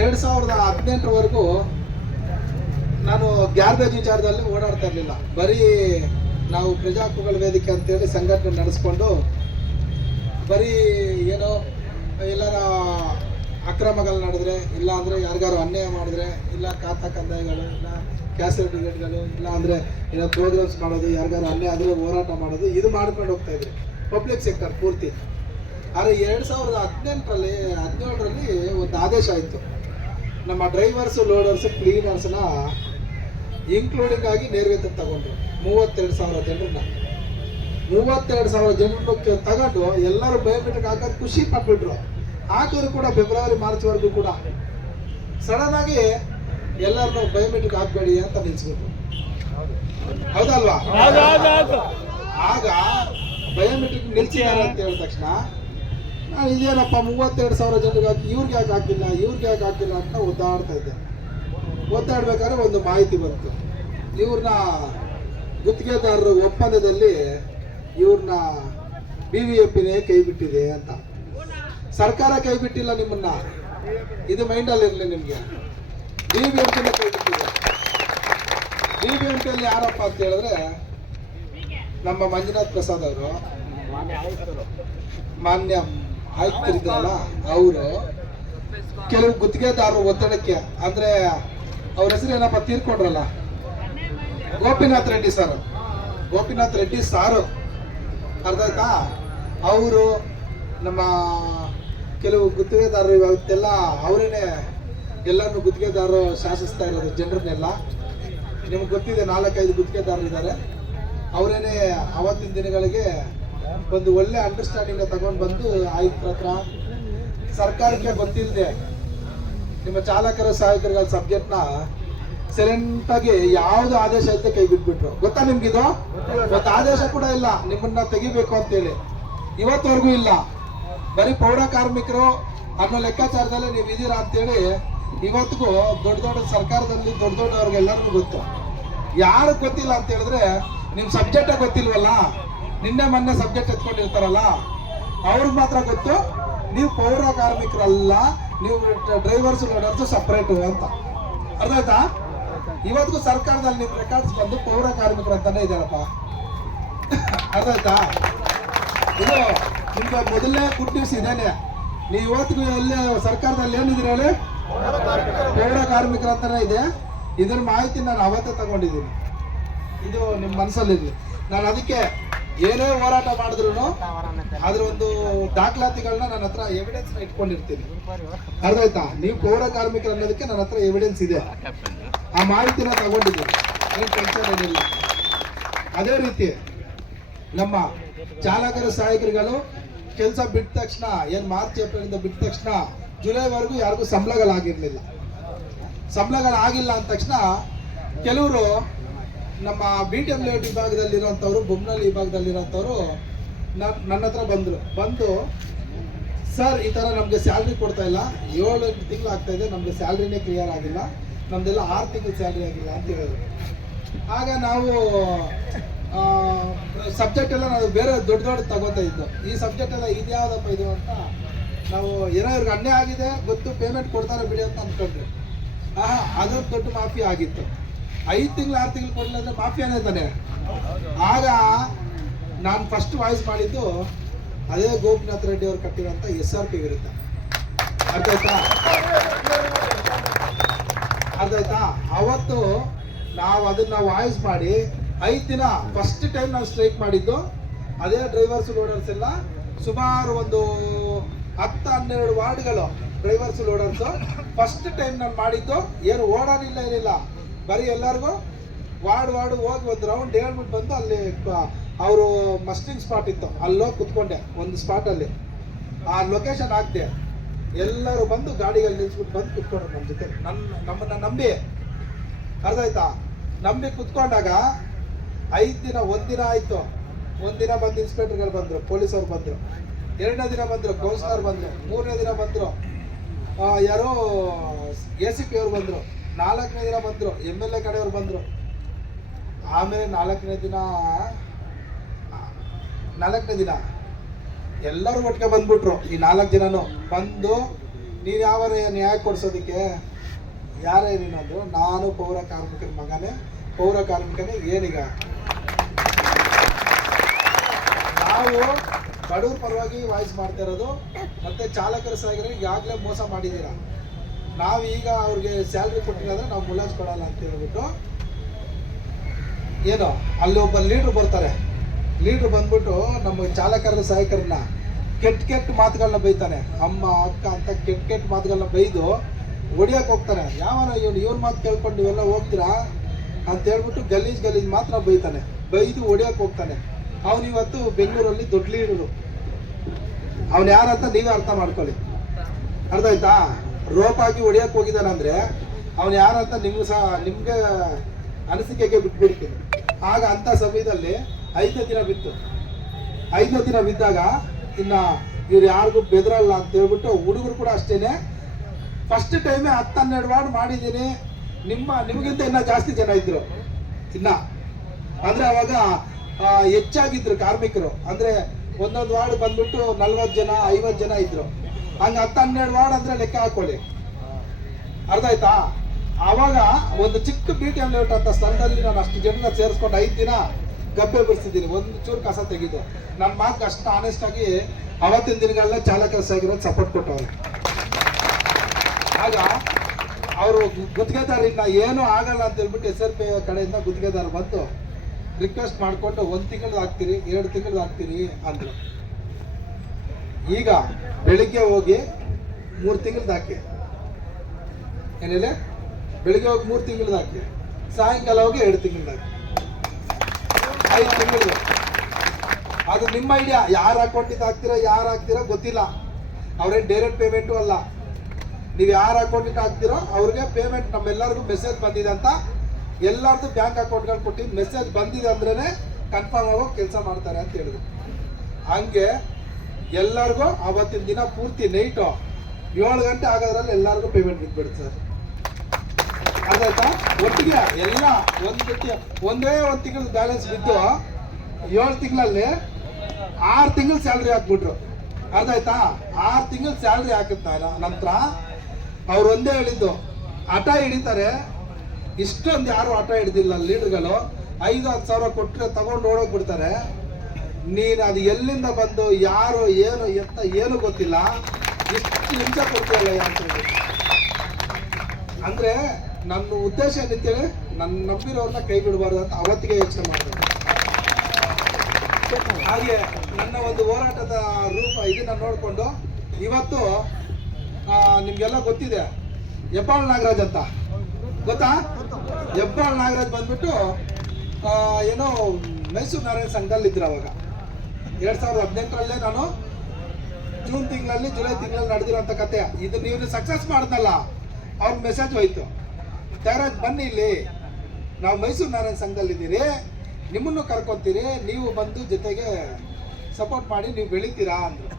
ಎರಡ್ ಸಾವಿರದ ಹದಿನೆಂಟರವರೆಗೂ ನಾನು ಗ್ಯಾರ್ಬೇಜ್ ವಿಚಾರದಲ್ಲಿ ಓಡಾಡ್ತಾ ಇರಲಿಲ್ಲ. ಬರೀ ನಾವು ಪ್ರಜಾ ಹಕ್ಕುಗಳ ವೇದಿಕೆ ಅಂತೇಳಿ ಸಂಘಟನೆ ನಡೆಸ್ಕೊಂಡು ಬರೀ ಏನೋ ಎಲ್ಲರ ಅಕ್ರಮಗಳು ನಡೆದ್ರೆ ಇಲ್ಲ ಅಂದರೆ ಯಾರಿಗಾರು ಅನ್ಯಾಯ ಮಾಡಿದ್ರೆ, ಇಲ್ಲ ಕಾತ ಕಂದಾಯಗಳು, ಇಲ್ಲ ಕ್ಯಾಸ್ಟ್ ಸರ್ಟಿಫಿಕೇಟ್ಗಳು ಇಲ್ಲ ಅಂದರೆ ಏನೋ ಪ್ರೋಗ್ರಾಮ್ಸ್ ಮಾಡೋದು ಯಾರಿಗಾರು ಅನ್ಯಾಯ ಆದರೆ ಹೋರಾಟ ಮಾಡೋದು, ಇದು ಮಾಡ್ಕೊಂಡು ಹೋಗ್ತಾ ಇದ್ರಿ ಪಬ್ಲಿಕ್ ಸೆಕ್ಟರ್ ಪೂರ್ತಿ. ಆದರೆ ಎರಡು ಸಾವಿರದ ಹದಿನೆಂಟರಲ್ಲಿ ಹದಿನೇಳರಲ್ಲಿ ಒಂದು ಆದೇಶ ಆಯಿತು. ನಮ್ಮ ಡ್ರೈವರ್ಸು ಲೋಡರ್ಸು ಕ್ಲೀನರ್ಸ್ನ ಇನ್ಕ್ಲೂಡಿಂಗ್ ಆಗಿ ನೇರವೇತ ತಗೊಂಡ್ರು. ಮೂವತ್ತೆರಡು ಸಾವಿರ ಜನರನ್ನ. ಮೂವತ್ತೆರಡು ಸಾವಿರ ಜನರನ್ನು ತಗೊಂಡು ಎಲ್ಲರೂ ಬಯೋಮೆಟ್ರಿಕ್ ಹಾಕೋದು ಖುಷಿ ಪಟ್ಬಿಟ್ರು. ಹಾಕಿದ್ರು ಕೂಡ ಫೆಬ್ರವರಿ ಮಾರ್ಚ್ವರೆಗೂ ಕೂಡ. ಸಡನ್ ಆಗಿ ಎಲ್ಲರನ್ನು ಬಯೋಮೆಟ್ರಿಕ್ ಹಾಕ್ಬೇಡಿ ಅಂತ ನಿಲ್ಸ್ಬಿಟ್ರು. ಹೌದಲ್ವಾ? ಆಗ ಬಯೋಮೆಟ್ರಿಕ್ ನಿಲ್ಸಿದ್ದಾರೆ ಅಂತ ಹೇಳಿದ ತಕ್ಷಣ ಇದೇನಪ್ಪ, ಮೂವತ್ತೆರಡು ಸಾವಿರ ಜನರಿಗೆ ಹಾಕಿ, ಇವ್ರಿಗೆ ಯಾಕೆ ಹಾಕಿಲ್ಲ, ಇವ್ರಿಗೆ ಯಾಕೆ ಹಾಕಿಲ್ಲ ಅಂತ ಒದ್ದಾಡ್ತಾ ಇದ್ದೆ ಒದ್ದಾಡ್ಬೇಕಾದ್ರೆ ಒಂದು ಮಾಹಿತಿ ಬಂತು ಇವ್ರನ್ನ ಗುತ್ತಿಗೆದಾರರ ಒಪ್ಪಂದದಲ್ಲಿ ಇವ್ರನ್ನ ಬಿ ವಿ ಎಂ ಪಿನೇ ಕೈ ಬಿಟ್ಟಿದೆ ಅಂತ. ಸರ್ಕಾರ ಕೈ ಬಿಟ್ಟಿಲ್ಲ ನಿಮ್ಮನ್ನ? ಇದು ಮೈಂಡಲ್ಲಿ ಇರಲಿ ನಿಮಗೆ. ಬಿ ವಿ ಎಂ ಪಿನೇ ಕೈ ಬಿಟ್ಟಿದೆ. ಬಿ ವಿ ಎಂ ಪಿಯಲ್ಲಿ ಯಾರಪ್ಪ ಅಂತ ಹೇಳಿದ್ರೆ ನಮ್ಮ ಮಂಜುನಾಥ್ ಪ್ರಸಾದ್ ಅವರು. ಮಾನ್ಯ. ಆಯುಕ್ತರಿದ್ದಾರಲ್ಲ ಅವರು ಕೆಲವು ಗುತ್ತಿಗೆದಾರರು ಒತ್ತಡಕ್ಕೆ, ಅಂದ್ರೆ ಅವ್ರ ಹೆಸರು ಏನಪ್ಪ ತೀರ್ಕೊಂಡ್ರಲ್ಲ? ಗೋಪಿನಾಥ್ ರೆಡ್ಡಿ ಸರ್ ಗೋಪಿನಾಥ್ ರೆಡ್ಡಿ ಸಾರು ಅರ್ಥ ಆಯ್ತಾ ಅವರು ನಮ್ಮ ಕೆಲವು ಗುತ್ತಿಗೆದಾರರು ಇವತ್ತೆಲ್ಲ ಅವರೇನೆ ಎಲ್ಲರನ್ನು ಗುತ್ತಿಗೆದಾರರು ಶಾಸಿಸ್ತಾ ಇರೋದು ಜನರನ್ನೆಲ್ಲ. ನಿಮ್ಗೆ ಗೊತ್ತಿದೆ ನಾಲ್ಕೈದು ಗುತ್ತಿಗೆದಾರರು ಇದ್ದಾರೆ ಅವರೇನೆ ಅವತ್ತಿನ ದಿನಗಳಿಗೆ ಒಂದು ಒಳ್ಳೆ ಅಂಡರ್ಸ್ಟ್ಯಾಂಡಿಂಗ್ ತಗೊಂಡು ಬಂದು ಆಯುಕ್ತರ ಹತ್ರ ಸರ್ಕಾರಕ್ಕೆ ಗೊತ್ತಿಲ್ಲದೆ ನಿಮ್ಮ ಚಾಲಕರ, ಸಹಾಯಕರುಗಳ ಸಬ್ಜೆಕ್ಟ್ನ ಸೈಲೆಂಟ್ ಆಗಿ ಯಾವ್ದು ಆದೇಶ ಇಲ್ಲದೆ ಕೈ ಬಿಟ್ಬಿಟ್ರು. ಗೊತ್ತಾ ನಿಮ್ಗಿದು? ಇವತ್ತು ಆದೇಶ ಕೂಡ ಇಲ್ಲ. ನಿಮ್ಮನ್ನ ತೆಗಿಬೇಕು ಅಂತೇಳಿ. ಇವತ್ತವರೆಗೂ ಇಲ್ಲ. ಬರೀ ಪೌರ ಕಾರ್ಮಿಕರು ಅನ್ನೋ ಲೆಕ್ಕಾಚಾರದಲ್ಲಿ ನೀವು ಇದೀರಾ ಅಂತೇಳಿ ಇವತ್ತಿಗೂ ದೊಡ್ಡ ದೊಡ್ಡ ಸರ್ಕಾರದಲ್ಲಿ ದೊಡ್ಡ ದೊಡ್ಡವ್ರಿಗೆಲ್ಲರಿಗೂ ಗೊತ್ತು. ಯಾರು ಗೊತ್ತಿಲ್ಲ ಅಂತ ಹೇಳಿದ್ರೆ ನಿಮ್ ಸಬ್ಜೆಕ್ಟೇ ಗೊತ್ತಿಲ್ವಲ್ಲ? ನಿನ್ನೆ ಮೊನ್ನೆ ಸಬ್ಜೆಕ್ಟ್ ಎತ್ಕೊಂಡಿರ್ತಾರಲ್ಲ, ಅವ್ರಿಗೆ ಮಾತ್ರ ಗೊತ್ತು, ನೀವು ಪೌರ ಕಾರ್ಮಿಕರಲ್ಲ, ನೀವು ಡ್ರೈವರ್ಸ್ ಲೋಡರ್ಸ್ ಸಪ್ರೇಟು ಅಂತ. ಅರ್ಥ ಆಯ್ತಾ? ಇವತ್ತು ಸರ್ಕಾರದಲ್ಲಿ ನಿಮ್ ರೆಕಾರ್ಡ್ಸ್ ಬಂದು ಪೌರ ಕಾರ್ಮಿಕರು ಅಂತಾನೆ ಇದ್ದಾರಪ್ಪ ಅರ್ಥ ಆಯ್ತಾ? ಇದು ನಿಮ್ಗೆ ಮೊದಲನೇ ಗುಡ್ ನ್ಯೂಸ್ ಇದೇನೆ. ನೀವು ಇವತ್ತಿಗೂ ಎಲ್ಲಿ ಸರ್ಕಾರದಲ್ಲಿ ಏನಿದ್ರೆ ಹೇಳಿ? ಪೌರ ಕಾರ್ಮಿಕರು ಅಂತಾನೆ ಇದೆ. ಇದ್ರ ಮಾಹಿತಿ ನಾನು ಅವತ್ತೇ ತಗೊಂಡಿದ್ದೀನಿ. ಇದು ನಿಮ್ಮ ಮನಸ್ಸಲ್ಲಿರಲಿ ನಾನು ಅದಕ್ಕೆ ಏನೇ ಹೋರಾಟ ಮಾಡಿದ್ರು ಅದ್ರ ಒಂದು ದಾಖಲಾತಿಗಳನ್ನ ನನ್ನ ಹತ್ರ ಎವಿಡೆನ್ಸ್ ಇಟ್ಕೊಂಡಿರ್ತೀನಿ. ಅರ್ಥ ಆಯ್ತಾ? ನೀವು ಪೌರ ಕಾರ್ಮಿಕರು ಅನ್ನೋದಕ್ಕೆ ನನ್ನ ಹತ್ರ ಎವಿಡೆನ್ಸ್ ಇದೆ. ಆ ಮಾಹಿತಿನ ತಗೊಂಡಿದ್ದೀನಿ. ಏನು ಟೆನ್ಷನ್ ಏನಿಲ್ಲ ಅದೇ ರೀತಿ ನಮ್ಮ ಚಾಲಕರ ಸಹಾಯಕರುಗಳು ಕೆಲಸ ಬಿಟ್ಟ ತಕ್ಷಣ ಏನ್ ಮಾರ್ಚ್ ಏಪ್ರಿಲ್ ಇಂದ ಬಿಟ್ಟ ತಕ್ಷಣ ಜುಲೈವರೆಗೂ ಯಾರಿಗೂ ಸಂಬಳಗಳಾಗಿರ್ಲಿಲ್ಲ. ಸಂಬಳಗಳಾಗಿಲ್ಲ ಅಂದ ತಕ್ಷಣ ಕೆಲವರು ನಮ್ಮ ಬಿ ಟಿ ಎಂ ಲೇಔಟ್ ವಿಭಾಗದಲ್ಲಿರುವಂಥವ್ರು ಬೊಮ್ಮನಹಳ್ಳಿ ವಿಭಾಗದಲ್ಲಿರೋಂಥವ್ರು ನನ್ನ ನನ್ನ ಹತ್ರ ಬಂದರು. ಬಂದು, ಸರ್, ಈ ಥರ ನಮಗೆ ಸ್ಯಾಲ್ರಿ ಕೊಡ್ತಾ ಇಲ್ಲ. ಏಳು ತಿಂಗಳು ಆಗ್ತಾ ಇದೆ, ನಮಗೆ ಸ್ಯಾಲ್ರಿನೇ ಕ್ಲಿಯರ್ ಆಗಿಲ್ಲ. ನಮ್ದೆಲ್ಲ ಆರು ತಿಂಗಳು ಸ್ಯಾಲ್ರಿ ಆಗಿಲ್ಲ, ಅಂತ ಹೇಳಿದ್ರು. ಆಗ ನಾವು ಸಬ್ಜೆಕ್ಟ್ ಎಲ್ಲ ನಾವು ಬೇರೆ ದೊಡ್ಡ ದೊಡ್ಡ ತಗೋತಾ ಇದ್ದು. ಈ ಸಬ್ಜೆಕ್ಟ್ ಎಲ್ಲ ಇದ್ಯಾವುದಪ್ಪ ಇದು ಅಂತ ನಾವು ಏನೋ ಅನ್ಯಾಯ ಆಗಿದೆ, ಗೊತ್ತು ಪೇಮೆಂಟ್ ಕೊಡ್ತಾರೆ ಬಿಡಿ ಅಂತ ಅಂದ್ಕೊಂಡ್ರಿ. ಆಹಾ ಅದೊಂದು ದೊಡ್ಡ ಮಾಫಿ ಆಗಿತ್ತು. ಐದು ತಿಂಗಳು, ಆರು ತಿಂಗಳು ಕೊಡಲಿಲ್ಲ ಅಂದ್ರೆ ಮಾಫಿಯಾನೇ ತಾನೆ? ಆಗ ನಾನು ಫಸ್ಟ್ ವಾಯ್ಸ್ ಮಾಡಿದ್ದು ಅದೇ ಗೋಪಿನಾಥ್ ರೆಡ್ಡಿ ಅವ್ರು ಕಟ್ಟಿರೋಂಥ ಎಸ್ ಆರ್ ಪಿ ವಿರುದ್ಧ. ಅರ್ಥ ಆಯ್ತಾ? ಅರ್ಥ ಆಯ್ತಾ? ಅವತ್ತು ನಾವು ಅದನ್ನ ವಾಯ್ಸ್ ಮಾಡಿ ಐದು ದಿನ ಫಸ್ಟ್ ಟೈಮ್ ನಾವು ಸ್ಟ್ರೈಕ್ ಮಾಡಿದ್ದು, ಅದೇ ಡ್ರೈವರ್ಸ್ ಲೋಡರ್ಸ್ ಎಲ್ಲ ಸುಮಾರು ಒಂದು ಹತ್ತು, ಹನ್ನೆರಡು ವಾರ್ಡ್ಗಳು ಡ್ರೈವರ್ಸ್ ಲೋಡರ್ಸ್ ಫಸ್ಟ್ ಟೈಮ್ ನಾನು ಮಾಡಿದ್ದು, ಏನು ಓಡಾಡಿಲ್ಲ ಏನಿಲ್ಲ. ಬರೀ ಎಲ್ಲರಿಗೂ ವಾರ್ಡ್ ವಾರ್ಡ್ ಹೋಗಿ ಒಂದು ರೌಂಡ್ ಹೇಳ್ಬಿಟ್ಟು ಬಂದು ಅಲ್ಲಿ ಅವರು ಮಸ್ಟಿಂಗ್ ಸ್ಪಾಟ್ ಇತ್ತು. ಅಲ್ಲೋಗಿ ಕುತ್ಕೊಂಡೆ, ಒಂದು ಸ್ಪಾಟಲ್ಲಿ ಆ ಲೊಕೇಶನ್ ಹಾಕ್ದೆ. ಎಲ್ಲರೂ ಬಂದು ಗಾಡಿಗಳು ನಿಲ್ಸ್ಬಿಟ್ಟು ಬಂದು ಕುತ್ಕೊಂಡ್ರು ನಮ್ಮ ಜೊತೆ. ನನ್ನ ನಮ್ಮನ್ನ ನಂಬಿ. ಅರ್ಧ ಆಯ್ತಾ ನಂಬಿ ಕುತ್ಕೊಂಡಾಗ ಐದು ದಿನ ಒಂದಿನ ಆಯ್ತು. ಒಂದಿನ ಬಂದು ಇನ್ಸ್ಪೆಕ್ಟರ್ಗಳು ಬಂದ್ರು, ಪೊಲೀಸವ್ರು ಬಂದ್ರು. ಎರಡನೇ ದಿನ ಬಂದ್ರು ಕೌನ್ಸಿಲರ್ ಬಂದ್ರು. ಮೂರನೇ ದಿನ ಬಂದ್ರು. ಯಾರೋ ಎ ಸಿ ಪಿ ಅವ್ರು ಬಂದ್ರು. ನಾಲ್ಕನೇ ದಿನ ಬಂದ್ರು ಎಂ ಎಲ್ ಎ ಕಡೆಯವ್ರು ಬಂದ್ರು. ಆಮೇಲೆ ನಾಲ್ಕನೇ ದಿನ ನಾಲ್ಕನೇ ದಿನ ಎಲ್ಲರೂ ಒಟ್ಟಿಗೆ ಬಂದ್ಬಿಟ್ರು ಈ ನಾಲ್ಕು ಜನನು. ಬಂದು, ನೀನು ಯಾವ ನ್ಯಾಯ ಕೊಡಿಸೋದಕ್ಕೆ? ಯಾರೇ ನೀನಂದ್ರು ನಾನು ಪೌರ ಕಾರ್ಮಿಕನ ಮಗನೇ. ಪೌರ ಕಾರ್ಮಿಕನೇ ಏನೀಗ? ನಾವು ಬಡವ್ರ ಪರವಾಗಿ ವಾಯ್ಸ್ ಮಾಡ್ತಾ ಇರೋದು, ಮತ್ತೆ ಚಾಲಕರ ಸಾಗರ ಈಗಾಗಲೇ ಮೋಸ ಮಾಡಿದ್ದೀರಾ? ನಾವೀಗ ಅವ್ರಿಗೆ ಸ್ಯಾಲ್ರಿ ಕೊಟ್ಟಿರೋದ್ರೆ ನಾವು ಮುಲಾಜ್ ಕೊಡಲ್ಲ ಅಂತ ಹೇಳ್ಬಿಟ್ಟು ಏನು, ಅಲ್ಲಿ ಒಬ್ಬ ಲೀಡ್ರ್ ಬರ್ತಾರೆ. ಲೀಡ್ರ್ ಬಂದ್ಬಿಟ್ಟು ನಮ್ಮ ಚಾಲಕರ ಸಹಾಯಕರನ್ನ ಕೆಟ್ಟ ಕೆಟ್ಟ ಮಾತುಗಳನ್ನ ಬೈತಾನೆ. ಅಮ್ಮ, ಅಕ್ಕ ಅಂತ ಕೆಟ್ಟ ಕೆಟ್ಟ ಮಾತುಗಳನ್ನ ಬೈದು ಹೊಡಿಯಕ್ ಹೋಗ್ತಾನೆ. ಯಾವನ ಇವನು, ಇವ್ನ ಮಾತು ಕೇಳ್ಕೊಂಡು ಇವೆಲ್ಲ ಹೋಗ್ತೀರಾ ಅಂತ ಹೇಳ್ಬಿಟ್ಟು ಗಲೀಜ್ ಗಲೀಜ್ ಮಾತ್ರ ಬೈತಾನೆ. ಬೈದು ಹೊಡಿಯೋಕೆ ಹೋಗ್ತಾನೆ. ಅವನು ಇವತ್ತು ಬೆಂಗಳೂರಲ್ಲಿ ದೊಡ್ಡ ಲೀಡರು ಅವನು ಯಾರಂತ ನೀವೇ ಅರ್ಥ ಮಾಡ್ಕೊಳ್ಳಿ. ಅರ್ಥ ಆಯ್ತಾ? ರೋಪ್ ಆಗಿ ಹೊಡಿಯಕ್ಕೆ ಹೋಗಿದ್ದಾನಂದ್ರೆ ಅವನು ಯಾರಂತ ನಿಮ್ಗೆ ಸಹ ನಿಮ್ಗೆ ಅನಿಸಿಕೆಗೆ ಬಿಟ್ಬಿಡ್ತೀನಿ. ಆಗ ಅಂಥ ಸಮಯದಲ್ಲಿ ಐದನೇ ದಿನ ಬಿತ್ತು. ಐದನೇ ದಿನ ಬಿದ್ದಾಗ ಇನ್ನ ಇವ್ರು ಯಾರಿಗೂ ಬೆದರಲ್ಲ ಅಂತ ಹೇಳ್ಬಿಟ್ಟು ಹುಡುಗರು ಕೂಡ ಅಷ್ಟೇನೆ ಫಸ್ಟ್ ಟೈಮೇ ಹತ್ತು ಹನ್ನೆರಡು ವಾರ್ಡ್ ಮಾಡಿದ್ದೀನಿ. ನಿಮ್ಮ, ನಿಮಗಿಂತ ಇನ್ನ ಜಾಸ್ತಿ ಜನ ಇದ್ರು. ಇನ್ನ. ಅಂದ್ರೆ ಅವಾಗ ಹೆಚ್ಚಾಗಿದ್ರು ಕಾರ್ಮಿಕರು. ಅಂದ್ರೆ ಒಂದೊಂದು ವಾರ್ಡ್ ಬಂದ್ಬಿಟ್ಟು ನಲ್ವತ್ತು ಜನ ಐವತ್ತು ಜನ ಇದ್ರು. ಹಂಗ ಹತ್ತು ಹನ್ನೆರಡು ವಾರ್ಡ್ ಅಂದ್ರೆ ಲೆಕ್ಕ ಹಾಕೊಳ್ಳಿ. ಅರ್ಥ ಆಯ್ತಾ? ಆವಾಗ ಒಂದು ಚಿಕ್ಕ ಬಿ ಟಿ ಎಂ ಅಂತ ಸ್ಥಳದಲ್ಲಿ ನಾನು ಅಷ್ಟು ಜನನ ಸೇರಿಸ್ಕೊಂಡು ಐದು ದಿನ ಗಬ್ಬೆ ಬಿಡಿಸಿದ್ದೀನಿ. ಒಂದು ಚೂರು ಕಸ ತೆಗೆದು. ನನ್ನ ಮಾತು ಅಷ್ಟು ಆನೆಸ್ಟ್ ಆಗಿ ಅವತ್ತಿನ ದಿನಗಳನ್ನ ಚಾಲಕ ಆಗಿರೋದು ಸಪೋರ್ಟ್ ಕೊಟ್ಟವ್ರು. ಆಗ ಅವರು ಗುತ್ತಿಗೆದಾರರಿಂದ ಏನೂ ಆಗಲ್ಲ ಅಂತ ಹೇಳ್ಬಿಟ್ಟು ಎಸ್ ಆರ್ ಪಿ ಕಡೆಯಿಂದ ಗುತ್ತಿಗೆದಾರ ಬಂದು ರಿಕ್ವೆಸ್ಟ್ ಮಾಡಿಕೊಂಡು ಒಂದು ತಿಂಗಳದ್ದು ಹಾಕ್ತೀರಿ, ಎರಡು ತಿಂಗಳದ್ದು ಹಾಕ್ತೀರಿ ಅಂದರು. ಈಗ ಬೆಳಿಗ್ಗೆ ಹೋಗಿ ಮೂರು ತಿಂಗಳು ಹಾಕಿ. ಏನಿಲ್ಲ? ಬೆಳಿಗ್ಗೆ ಹೋಗಿ ಮೂರು ತಿಂಗಳು ಹಾಕಿ. ಸಾಯಂಕಾಲ ಹೋಗಿ ಎರಡು ತಿಂಗಳು ಹಾಕಿ. ಐದು ತಿಂಗಳು ಅದು ನಿಮ್ಮ ಐಡಿಯಾ ಯಾರು ಅಕೌಂಟಿಂದ ಹಾಕ್ತೀರಾ, ಯಾರು ಹಾಕ್ತೀರಾ ಗೊತ್ತಿಲ್ಲ. ಅವ್ರೇನು ಡೈರೆಕ್ಟ್ ಪೇಮೆಂಟು ಅಲ್ಲ. ನೀವು ಯಾರು ಅಕೌಂಟಿಂದ ಹಾಕ್ತೀರೋ ಅವ್ರಿಗೆ ಪೇಮೆಂಟ್ ನಮ್ಮೆಲ್ಲರಿಗೂ ಮೆಸೇಜ್ ಬಂದಿದೆ ಅಂತ ಎಲ್ಲರದ್ದು ಬ್ಯಾಂಕ್ ಅಕೌಂಟ್ಗಳು ಕೊಟ್ಟು ಮೆಸೇಜ್ ಬಂದಿದೆ ಅಂದ್ರೇ ಕನ್ಫರ್ಮ್ ಆಗೋ ಕೆಲಸ ಮಾಡ್ತಾರೆ ಅಂತ ಹೇಳಿದ್ರು. ಹಂಗೆ ಎಲ್ಲರಿಗೂ ಅವತ್ತಿನ ದಿನ ಪೂರ್ತಿ ನೈಟು ಏಳು ಗಂಟೆ ಆಗೋದ್ರಲ್ಲಿ ಎಲ್ಲರಿಗೂ ಪೇಮೆಂಟ್ ಬಿದ್ದುಬಿಡುತ್ತೆ ಸರ್. ಅದಾಯ್ತಾ? ಒಟ್ಟಿಗೆ ಎಲ್ಲ ಒಂದು ಒಂದೇ ಒಂದು ತಿಂಗಳು ಬ್ಯಾಲೆನ್ಸ್ ಬಿದ್ದು ಏಳು ತಿಂಗಳಲ್ಲಿ ಆರು ತಿಂಗಳು ಸ್ಯಾಲ್ರಿ ಹಾಕ್ಬಿಟ್ರು. ಅದಾಯ್ತಾ? ಆರು ತಿಂಗಳು ಸ್ಯಾಲ್ರಿ ಹಾಕಿದ ನಂತರ ಅವ್ರು ಒಂದೇ ಹೇಳಿದ್ದು, ಹಠ ಹಿಡಿತಾರೆ. ಇಷ್ಟೊಂದು ಯಾರು ಹಠ ಹಿಡಿದಿಲ್ಲ ಲೀಡರ್ಗಳು ಐದು, ಹತ್ತು ಸಾವಿರ ಕೊಟ್ಟರೆ ತಗೊಂಡು ಓಡೋಗಿ ಬಿಡ್ತಾರೆ ನೀನು ಅದು ಎಲ್ಲಿಂದ ಬಂದು, ಯಾರು, ಏನು ಎತ್ತ ಏನು ಗೊತ್ತಿಲ್ಲ. ಇಷ್ಟು ನಿಮಿಷ ಕೊಡ್ತೀಯಲ್ಲ ಹೇಳಿ ಅಂದ್ರೆ ನನ್ನ ಉದ್ದೇಶ ಏನಿತ್ತೇಳಿ ನನ್ನ ನಂಬಿರೋರನ್ನ ಕೈ ಬಿಡಬಾರ್ದು ಅಂತ ಅವತ್ತಿಗೆ ಯೋಚನೆ ಮಾಡಿದೆ. ಹಾಗೆ ನನ್ನ ಒಂದು ಹೋರಾಟದ ರೂಪ ಇದನ್ನ ನೋಡಿಕೊಂಡು ಇವತ್ತು ನಿಮಗೆಲ್ಲ ನಿಮ್ಗೆಲ್ಲ ಗೊತ್ತಿದೆ. ಹೆಬ್ಬಾಳ್ ನಾಗರಾಜ್ ಅಂತ. ಗೊತ್ತಾ? ಹೆಬ್ಬಾಳ್ ನಾಗರಾಜ್ ಬಂದ್ಬಿಟ್ಟು ಏನೋ ಮೈಸೂರು ನಾರಾಯಣ ಸಂಘದಲ್ಲಿ ಇದ್ರು ಅವಾಗ. ಎರಡ್ ಸಾವಿರದ ಹದಿನೆಂಟರಲ್ಲೇ ನಾನು ಜೂನ್ ತಿಂಗಳಲ್ಲಿ, ಜುಲೈ ತಿಂಗಳಲ್ಲಿ ನಡೆದಿರೋಂಥ ಕತೆ. ಇದು ನೀವು ಸಕ್ಸಸ್ ಮಾಡಿದ್ನಲ್ಲ, ಅವ್ರ ಮೆಸೇಜ್ ಹೋಯ್ತು. ತಯಾರಾಜ್ ಬನ್ನಿ ಇಲ್ಲಿ. ನಾವು ಮೈಸೂರು ನಾರಾಯಣ ಸಂಘದಲ್ಲಿದ್ದೀರಿ. ನಿಮ್ಮನ್ನು ಕರ್ಕೊತೀರಿ. ನೀವು ಬಂದು ಜೊತೆಗೆ ಸಪೋರ್ಟ್ ಮಾಡಿ, ನೀವು ಬೆಳಿತೀರಾ ಅಂದರು.